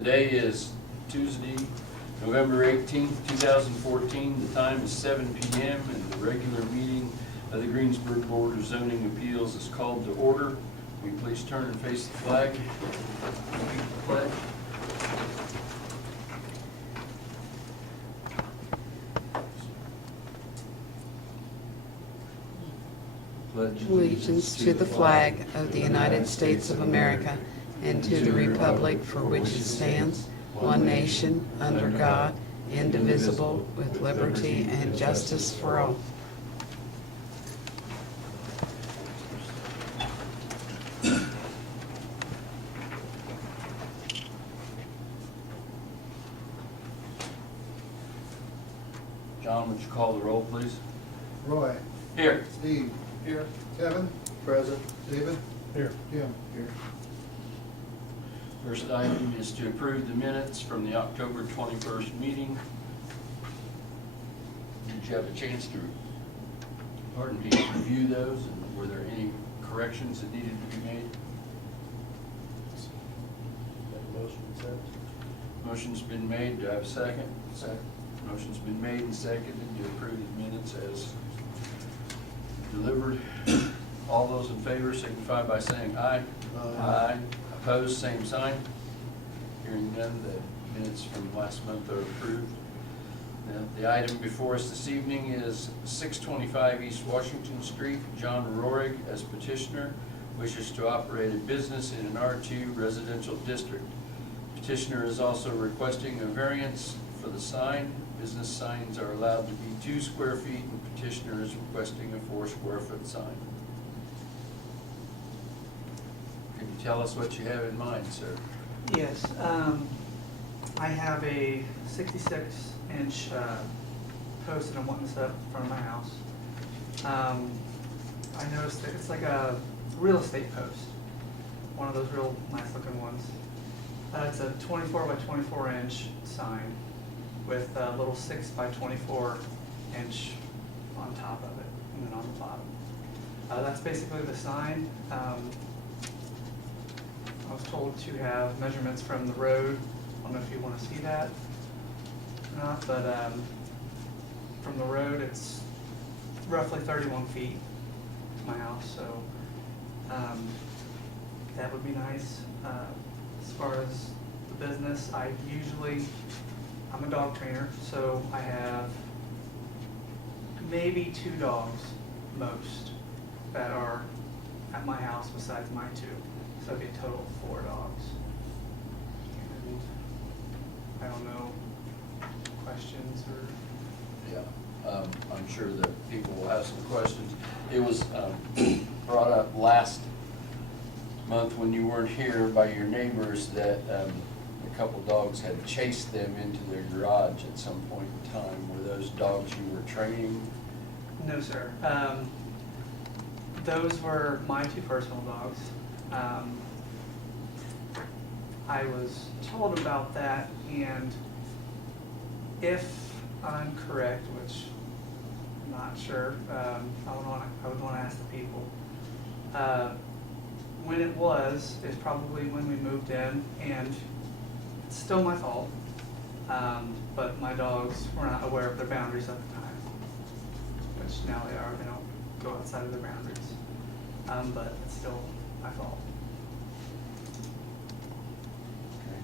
Today is Tuesday, November 18th, 2014. The time is 7 p.m. and the regular meeting of the Greensburg Board of Zoning Appeals is called to order. Will you please turn and face the flag? Repeat the pledge. Pledge Allegiance to the flag of the United States of America and to the republic for which it stands, one nation, under God, indivisible, with liberty and justice for all. John, would you call the roll, please? Roy. Here. Steve. Here. Kevin. Present. David. Here. Jim. Here. First item is to approve the minutes from the October 21st meeting. Did you have a chance to, review those, and were there any corrections that needed to be made? Motion's been made. Do I have a second? Second. Motion's been made and seconded to approve the minutes as delivered. All those in favor signify by saying aye. Aye. Opposed, same sign. Hearing none, the minutes from last month are approved. Now, the item before us this evening is 625 East Washington Street. John Rohrig, as petitioner, wishes to operate a business in an R2 residential district. Petitioner is also requesting a variance for the sign. Business signs are allowed to be 2 square feet, and petitioner is requesting a 4 square foot sign. Can you tell us what you have in mind, sir? Yes, I have a 66-inch post that I'm wanting to set up in front of my house. I noticed that it's like a real estate post, one of those real nice looking ones. It's a 24 by 24 inch sign with a little 6 by 24 inch on top of it and then on the bottom. That's basically the sign. I was told to have measurements from the road. I don't know if you want to see that or not, but from the road it's roughly 31 feet to my house, so that would be nice. As far as the business, I'm a dog trainer, so I have maybe 2 dogs most that are at my house besides my 2. So it'd be a total of 4 dogs. And I don't know, questions or? Yeah, I'm sure that people will have some questions. It was brought up last month when you weren't here by your neighbors that a couple dogs had chased them into their garage at some point in time. Were those dogs you were training? No, sir. Those were my 2 personal dogs. I was told about that, and if I'm correct, which I'm not sure, I would want to ask the people. When it was is probably when we moved in, and it's still my fault, but my dogs were not aware of their boundaries at the time, which now they are. They don't go outside of their boundaries, but it's still my fault. Okay.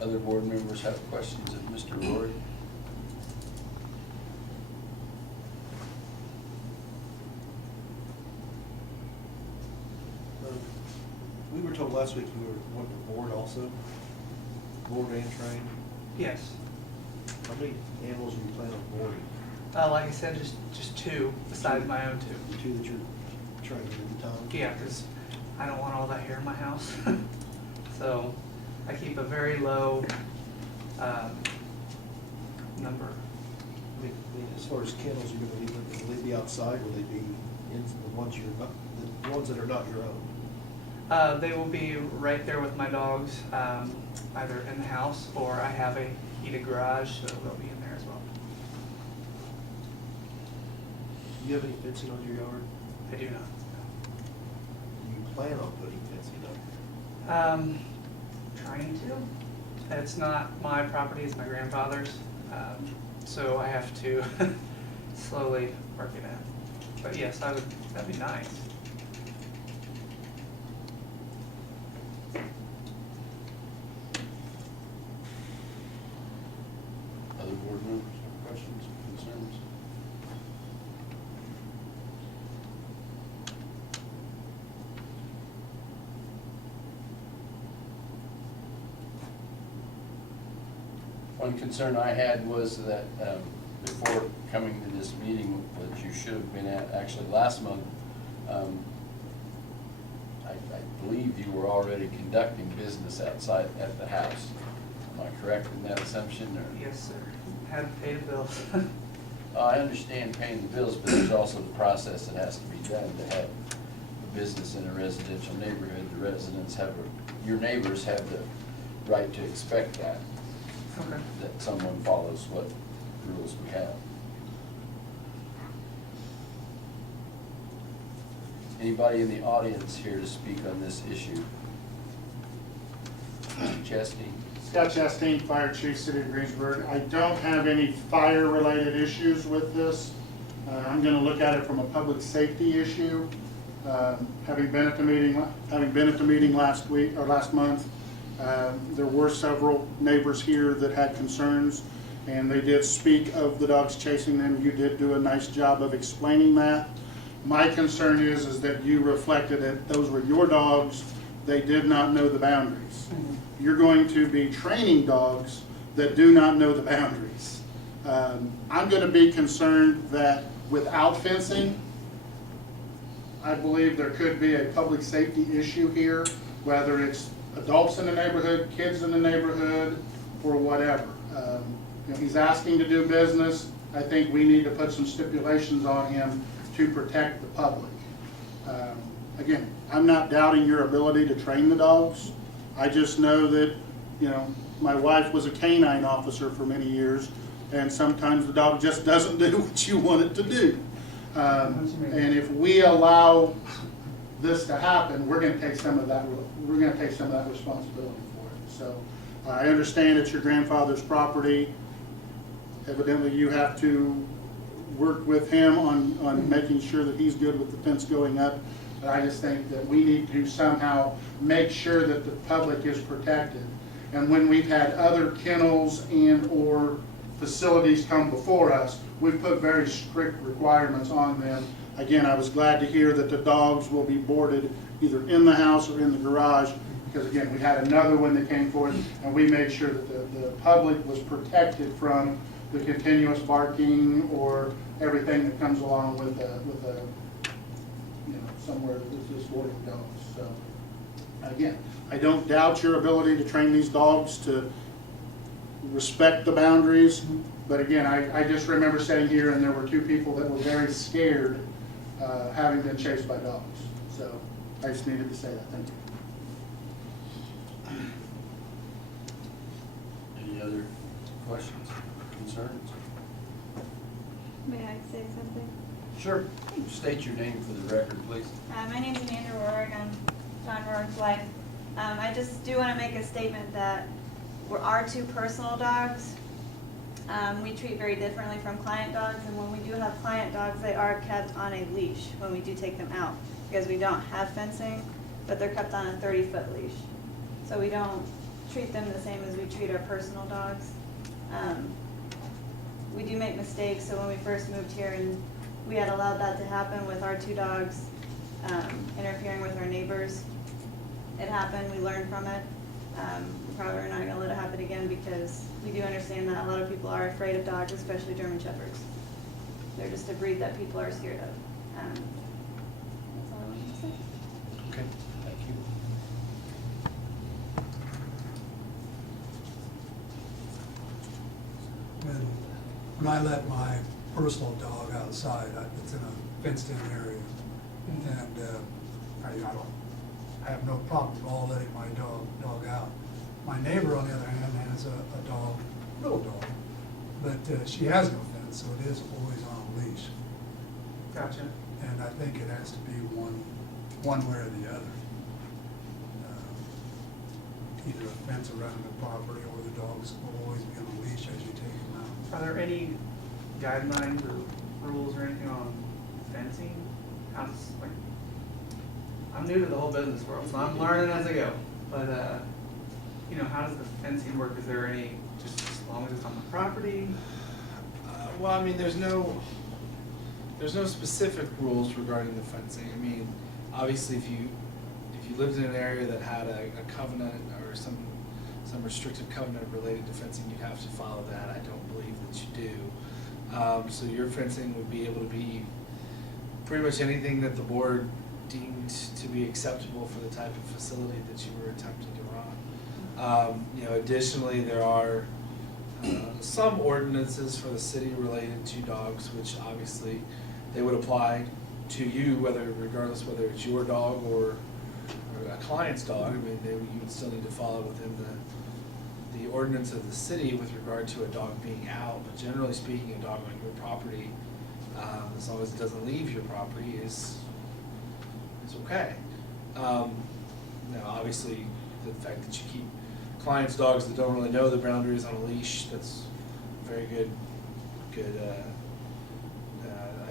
Other board members have questions of Mr. Rohrig? We were told last week you were wanting to board also, board and train. Yes. How many animals are you planning on boarding? Like I said, just 2 besides my own 2. The 2 that you're training at the time? Yeah, because I don't want all that hair in my house. So I keep a very low number. I mean, as far as kennels, you're gonna leave them, will they be outside, will they be in the ones you're not, the ones that are not your own? They will be right there with my dogs, either in the house or I have a heated garage, so they'll be in there as well. Do you have any fencing on your yard? I do not. Do you plan on putting fencing up? Trying to. It's not my property, it's my grandfather's, so I have to slowly work it in. But yes, that'd be nice. Other board members have questions, concerns? One concern I had was that before coming to this meeting that you should have been at, actually last month, I believe you were already conducting business outside at the house. Am I correct in that assumption? Or? Yes, sir. Had to pay the bills. I understand paying the bills, but there's also the process that has to be done to have a business in a residential neighborhood. The residents have, your neighbors have the right to expect that. Okay. That someone follows what rules we have. Anybody in the audience here to speak on this issue? Mr. Chesney? Scott Chastain, Fire Chief, City of Greensburg. I don't have any fire-related issues with this. I'm going to look at it from a public safety issue. Having been at the meeting last week or last month, there were several neighbors here that had concerns, and they did speak of the dogs chasing them. You did do a nice job of explaining that. My concern is that you reflected that those were your dogs. They did not know the boundaries. You're going to be training dogs that do not know the boundaries. I'm going to be concerned that without fencing, I believe there could be a public safety issue here, whether it's adults in the neighborhood, kids in the neighborhood, or whatever. He's asking to do business. I think we need to put some stipulations on him to protect the public. Again, I'm not doubting your ability to train the dogs. I just know that, my wife was a canine officer for many years, and sometimes the dog just doesn't do what you want it to do. And if we allow this to happen, we're going to take some of that. We're going to take some of that responsibility for it. So I understand it's your grandfather's property. Evidently, you have to work with him on making sure that he's good with the fence going up. But I just think that we need to somehow make sure that the public is protected. And when we've had other kennels and or facilities come before us, we've put very strict requirements on them. Again, I was glad to hear that the dogs will be boarded either in the house or in the garage, because again, we had another one that came forth, and we made sure that the public was protected from the continuous barking or everything that comes along with somewhere that is boarding dogs. So again, I don't doubt your ability to train these dogs to respect the boundaries, but again, I just remember sitting here and there were two people that were very scared having been chased by dogs. So I just needed to say that. Thank you. Any other questions, concerns? May I say something? Sure. State your name for the record, please. My name is Amanda Rohrig. I'm John Rohrig's wife. I just do want to make a statement that our two personal dogs, we treat very differently from client dogs, and when we do have client dogs, they are kept on a leash when we do take them out, because we don't have fencing, but they're kept on a 30-foot leash. So we don't treat them the same as we treat our personal dogs. We do make mistakes, so when we first moved here and we had allowed that to happen with our two dogs interfering with our neighbors, it happened, we learned from it. We probably are not going to let it happen again, because we do understand that a lot of people are afraid of dogs, especially German Shepherds. They're just a breed that people are scared of. That's all I wanted to say. Okay, thank you. When I let my personal dog outside, it's in a fenced-in area, and I have no problem at all letting my dog out. My neighbor, on the other hand, has a dog, little dog, but she has no fence, so it is always on a leash. Gotcha. And I think it has to be one way or the other. either a fence around the property or the dogs will always be on a leash as you take them out. Are there any guidelines or rules or anything on fencing? How's, like, I'm new to the whole business world, so I'm learning as I go. But, you know, how does the fencing work? Is there any, just as long as it's on the property? Well, I mean, there's no specific rules regarding the fencing. I mean, obviously, if you lived in an area that had a covenant or some restrictive covenant related to fencing, you'd have to follow that. I don't believe that you do. So your fencing would be able to be pretty much anything that the board deemed to be acceptable for the type of facility that you were attempting to run. You know, additionally, there are some ordinances for the city related to dogs, which obviously they would apply to you, regardless whether it's your dog or a client's dog. I mean, you would still need to follow within the ordinance of the city with regard to a dog being out. But generally speaking, a dog on your property, as long as it doesn't leave your property, is okay. Now, obviously, the fact that you keep clients' dogs that don't really know the boundaries on a leash, that's a very good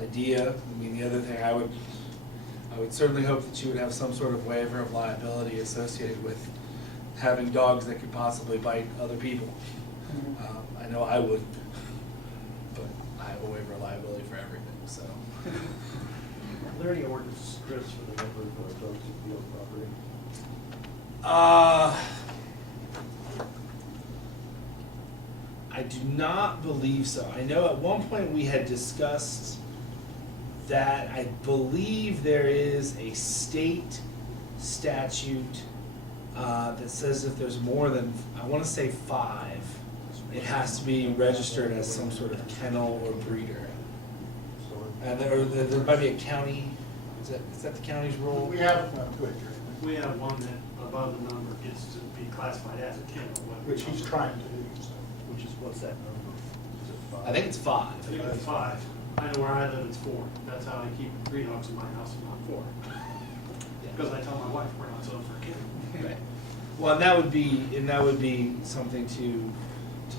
idea. I mean, the other thing, I would certainly hope that you would have some sort of waiver of liability associated with having dogs that could possibly bite other people. I know I would, but I have a waiver of liability for everything, so. Are there any ordinances, Chris, for the number of dogs that can be on property? I do not believe so. I know at one point we had discussed that. I believe there is a state statute that says if there's more than, I want to say 5, it has to be registered as some sort of kennel or breeder. And there might be a county, is that the county's rule? We have, We have one that above the number gets to be classified as a kennel. which he's trying to do, so. Which is, what's that number? Is it 5? I think it's 5. I think it's 5. I know where I live, it's 4. That's how I keep 3 dogs in my house and not 4. Because I tell my wife we're not selling for a kennel. Right. Well, and that would be something to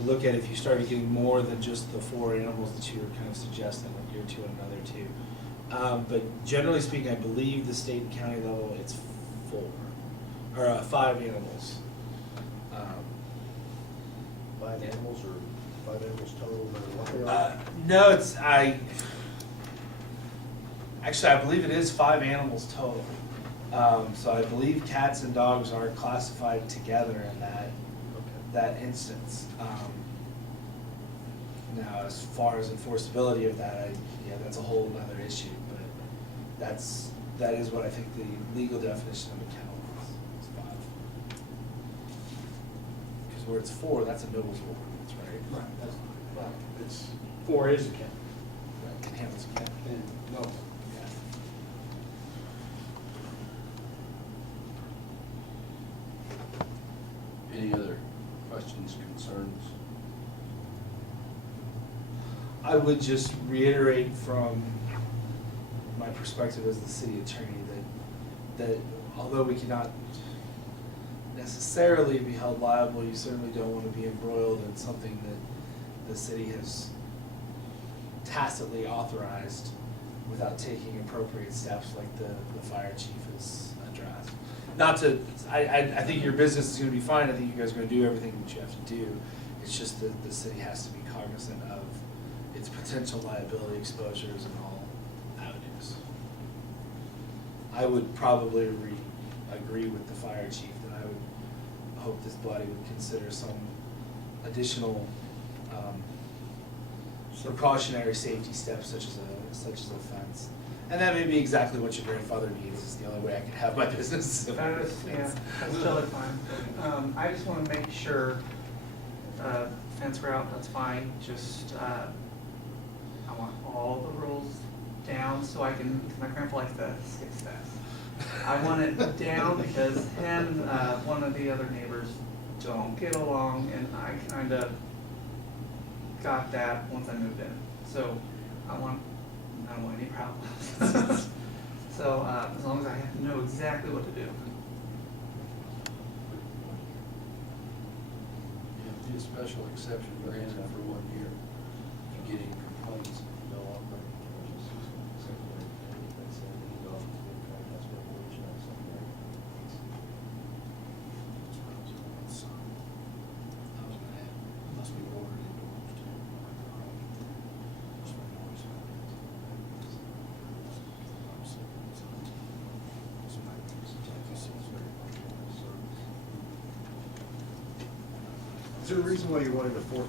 look at if you started getting more than just the 4 animals that you were kind of suggesting, like year 2 and another 2. But generally speaking, I believe the state and county level, it's 4 or 5 animals. 5 animals or 5 animals total, no matter what they are? No, actually, I believe it is 5 animals total. So I believe cats and dogs are classified together in that instance. Now, as far as enforceability of that, that's a whole other issue. But that is what I think the legal definition of a kennel is 5. Because where it's 4, that's a noble ordinance, right? Right. That's, well, it's, 4 is a kennel. Right, can handle a cat. And no. Any other questions, concerns? I would just reiterate from my perspective as the city attorney that although we cannot necessarily be held liable, you certainly don't want to be embroiled in something that the city has tacitly authorized without taking appropriate steps like the fire chief has addressed. Not to, I think your business is going to be fine. I think you guys are going to do everything that you have to do. It's just that the city has to be cognizant of its potential liability exposures in all avenues. I would probably agree with the fire chief that I would hope this body would consider some additional precautionary safety steps such as a fence. And that may be exactly what your grandfather needs. Is the only way I can have my business. That is, yeah, that's totally fine. I just want to make sure, fence route, that's fine, just, I want all the rules down so I can, because my grandpa likes to skip steps. I want it down because him and one of the other neighbors don't get along, and I kind of got that once I moved in. So I don't want any problems. So as long as I know exactly what to do. a special exception granted for 1 year. If you get any complaints. No operating conditions, secondary, that's any dog that's been trained, that's been leashed, not secondary. Must be ordered indoors too. Is there a reason why you're wanting the 4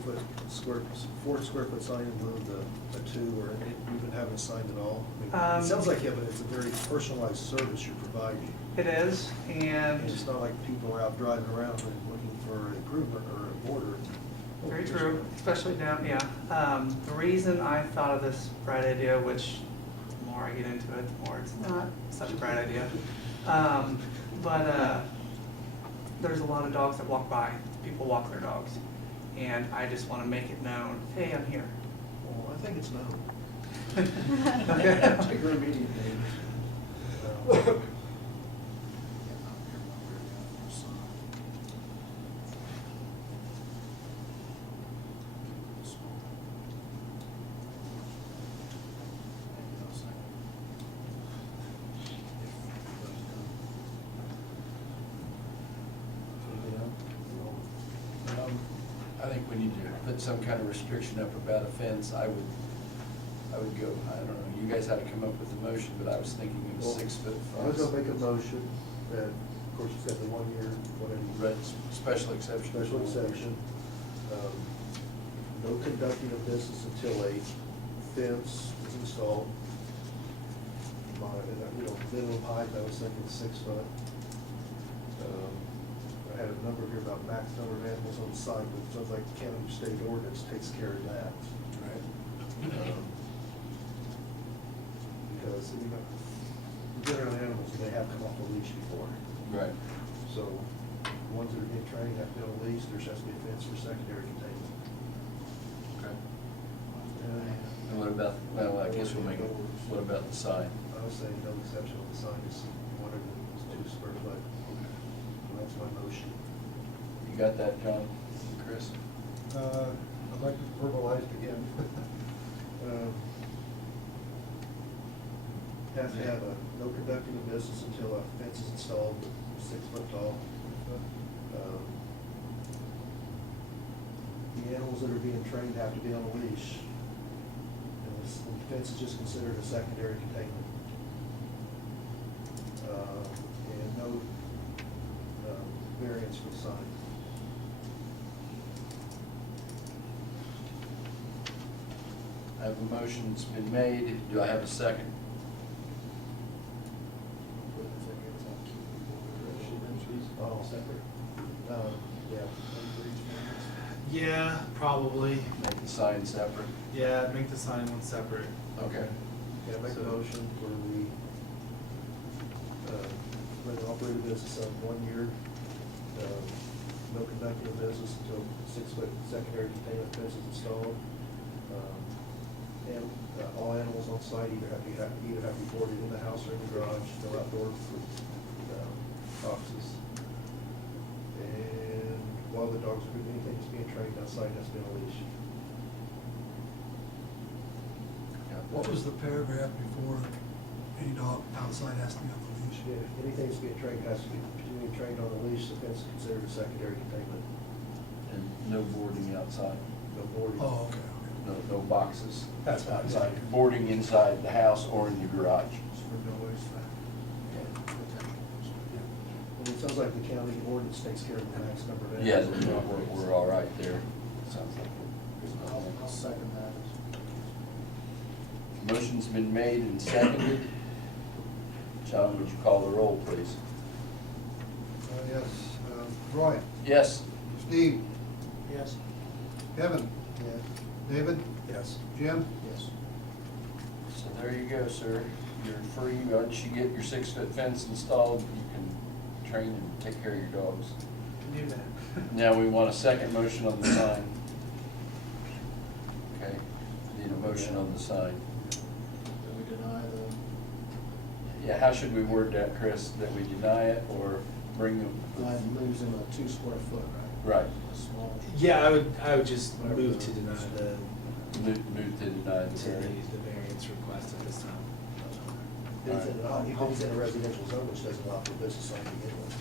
square foot sign in lieu of the 2, or even having a sign at all? I mean, it sounds like, yeah, but it's a very personalized service you're providing. It is, And and it's not like people are out driving around and looking for an improvement or a border. very true, especially down, yeah. The reason I thought of this bright idea, which the more I get into it, the more it's not such a bright idea. But there's a lot of dogs that walk by, people walk their dogs. And I just want to make it known, hey, I'm here. Well, I think it's known. Okay. Take your immediate name. I think we need to put some kind of restriction up about a fence. I would go, I don't know, you guys had to come up with the motion, but I was thinking of a 6 foot I was fence. gonna make a motion that, of course, you said the 1 year, whatever. Right, special exception. Special exception. No conducting of business until a fence is installed. Minimum height, I was thinking 6 foot. I had a number here about max number of animals on site, but it sounds like the county state ordinance takes care of that. Right. Because, you know, we've been around animals, and they have come off the leash before. Right. So, the ones that are getting trained have to be on a leash, there has to be a fence for secondary containment. Okay. And what about, well, I guess we'll make it, what about the sign? I was saying no exception on the sign, just whatever the 2 square foot. That's my motion. You got that, John and Chris? I'd like to verbalize it again. Has to have no conducting of business until a fence is installed, 6 foot tall. The animals that are being trained have to be on a leash. And the fence is just considered a secondary containment. And no variance for the sign. I have a motion that's been made. Do I have a second? Oh, separate? Yeah. Yeah, probably. Make the sign separate? Yeah, make the sign one separate. Okay. Yeah, make a motion for the operating business of 1 year, no conducting of business until 6 foot secondary containment fence is installed. And all animals on site either have to be boarded in the house or in the garage, no outdoor boxes. And while the dogs are, anything that's being trained outside has to be on a leash. What was the paragraph before any dog outside has to be on the leash? Yeah, anything that's being trained has to be being trained on a leash, the fence is considered a secondary containment. And no boarding outside? No boarding. Oh, okay, okay. No boxes? That's fine. Outside, boarding inside the house or in the garage? And it sounds like the county ordinance takes care of the max number of Yeah, animals. we're all right there. Sounds like I'll second that. Motion's been made and seconded. John, would you call the roll, please? Yes, Roy, Yes. Steve, Yes. Kevin, Yes. David, Yes. Jim. Yes. So there you go, sir. You're free. Once you get your 6 foot fence installed, you can train and take care of your dogs. Can do that. Now we want a second motion on the sign. Okay, need a motion on the sign. That we deny the, Yeah, how should we word that, Chris? That we deny it or bring them? I'm losing a 2 square foot, right? Right. Yeah, I would just move to deny the Move to deny the variance. the variance request at this time. But he's in a residential zone, which doesn't allow for business sign to begin with.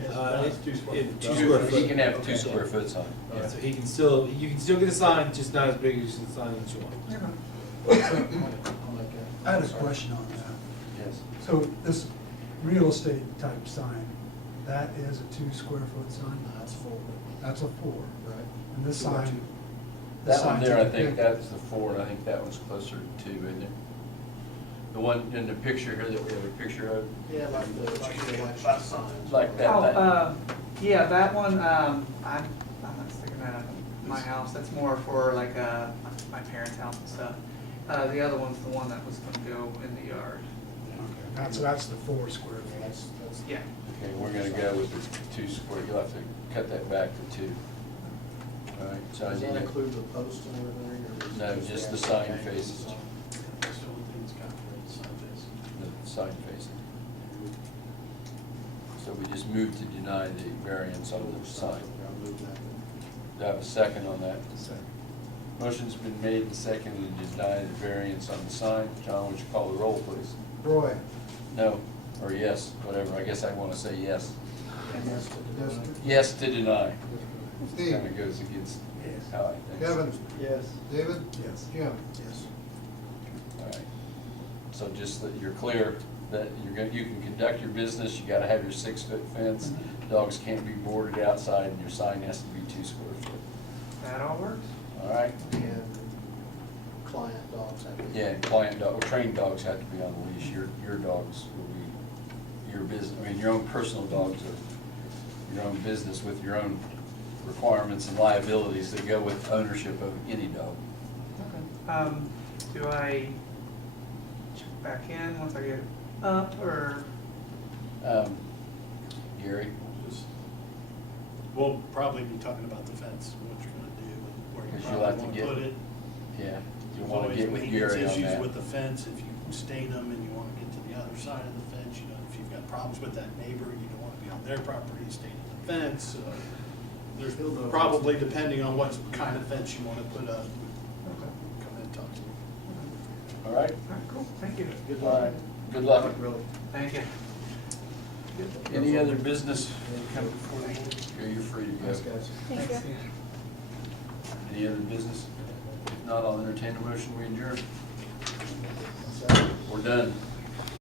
It- 2 square He foot. can have 2 square foot sign. Yeah, so he can still, you can still get a sign, just not as big as the sign that you want. I had a question on that. Yes. So this real estate type sign, that is a 2 square foot sign? That's full. That's a 4. Right. And this Two by sign? two. this That one sign's there, a I think big- that's the 4, and I think that one's closer to 2, isn't it? The one in the picture here that we have a picture of, Yeah, like the election signs. like that. Oh, yeah, that one, I'm not sticking that up in my house, that's more for like, my parents' house and stuff. The other one's the one that was gonna go in the yard. Okay, that's the 4 square feet. That's, Yeah. Okay, we're gonna go with the 2 square, you'll have to cut that back to 2. All right, so I does need that to, include the post and everything, or? is it no, just the sign faces, That's the only thing that's got the sign face. the sign facing. So we just moved to deny the variance on the sign. I'll move that. Do I have a second on that? Motion's been made and seconded to deny the variance on the sign. John, would you call the roll, please? Roy? No, or yes, whatever, I guess I wanna say yes. Yes, Yes. Yes to deny. Steve? Kinda goes against how I think. Kevin? Yes. David? Yes. Jim? Yes. All right. So just that you're clear that you can conduct your business, you gotta have your 6-foot fence. Dogs can't be boarded outside, and your sign has to be 2 square foot. That all works? All right? And client dogs have to. Yeah, and trained dogs have to be on the leash. Your dogs will be your business, I mean, your own personal dogs are your own business with your own requirements and liabilities that go with ownership of any dog. Do I check back in once I get up, or? Gary? We'll probably be talking about the fence, what you're gonna do, and where you Because you'll have probably to wanna get- put it. Yeah, you There's wanna always get with maintenance Gary on issues that. with the fence, if you stain them and you wanna get to the other side of the fence, if you've got problems with that neighbor, you don't wanna be on their property staining the fence. There's He'll know. probably, depending on what kind of fence you wanna put up, come in and talk to me. All right? All right, cool, thank you. Good All luck. right. Good luck. Really. Thank you. Any other business come before the board? Yeah, you're free to go. Thanks, guys. Thank you. Any other business? If not, I'll entertain a motion, we adjourn. What's that? We're done.